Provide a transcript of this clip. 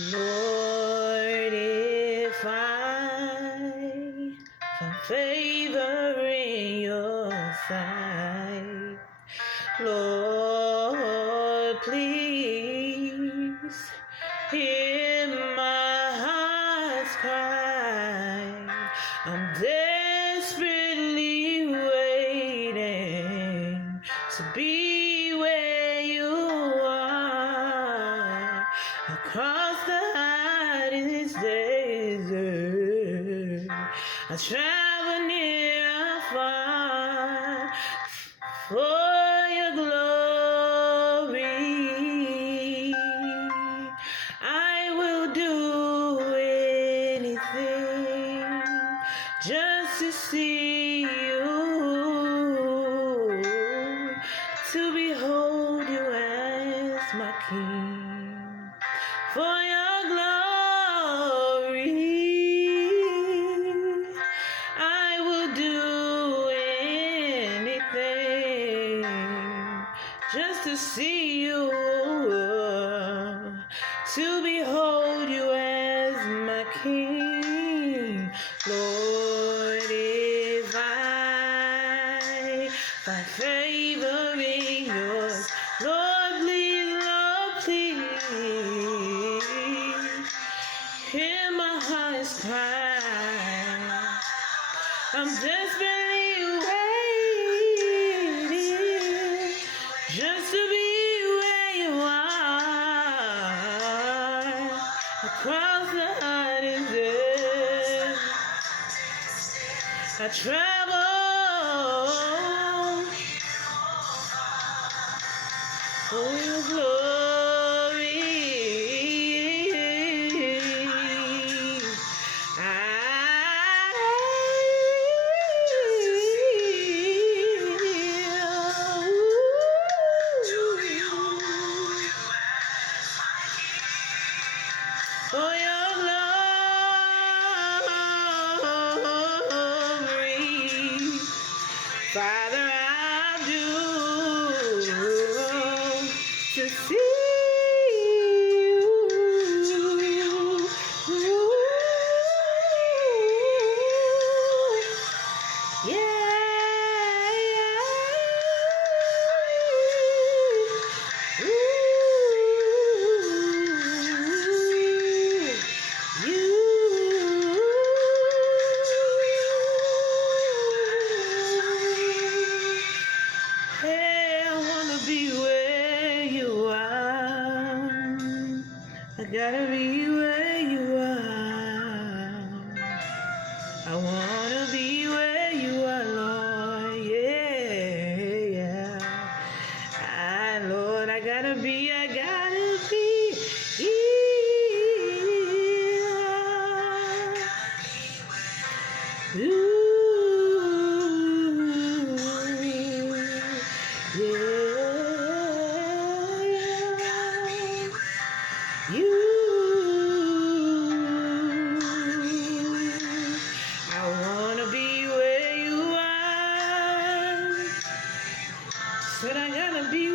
Lord, if I find favor in your sight, Lord, please hear my heart's cry. I'm desperately waiting to be where you are, across the hottest desert. I travel near or far for your glory. I will do anything just to see you, to behold you as my King. For your glory, I will do anything just to see you, to behold you as my King. Lord, if I find favor in yours, Lord, please hear my heart's cry. I'm desperately waiting just to be where you are, across the hottest desert. I travel for your glory. For your glory, Father, I do to see you. Hey, I wanna be where you are. I gotta be where you are. I wanna be where you are, Lord. Yeah. Lord, I gotta be here. I wanna be where you are. Said I gotta be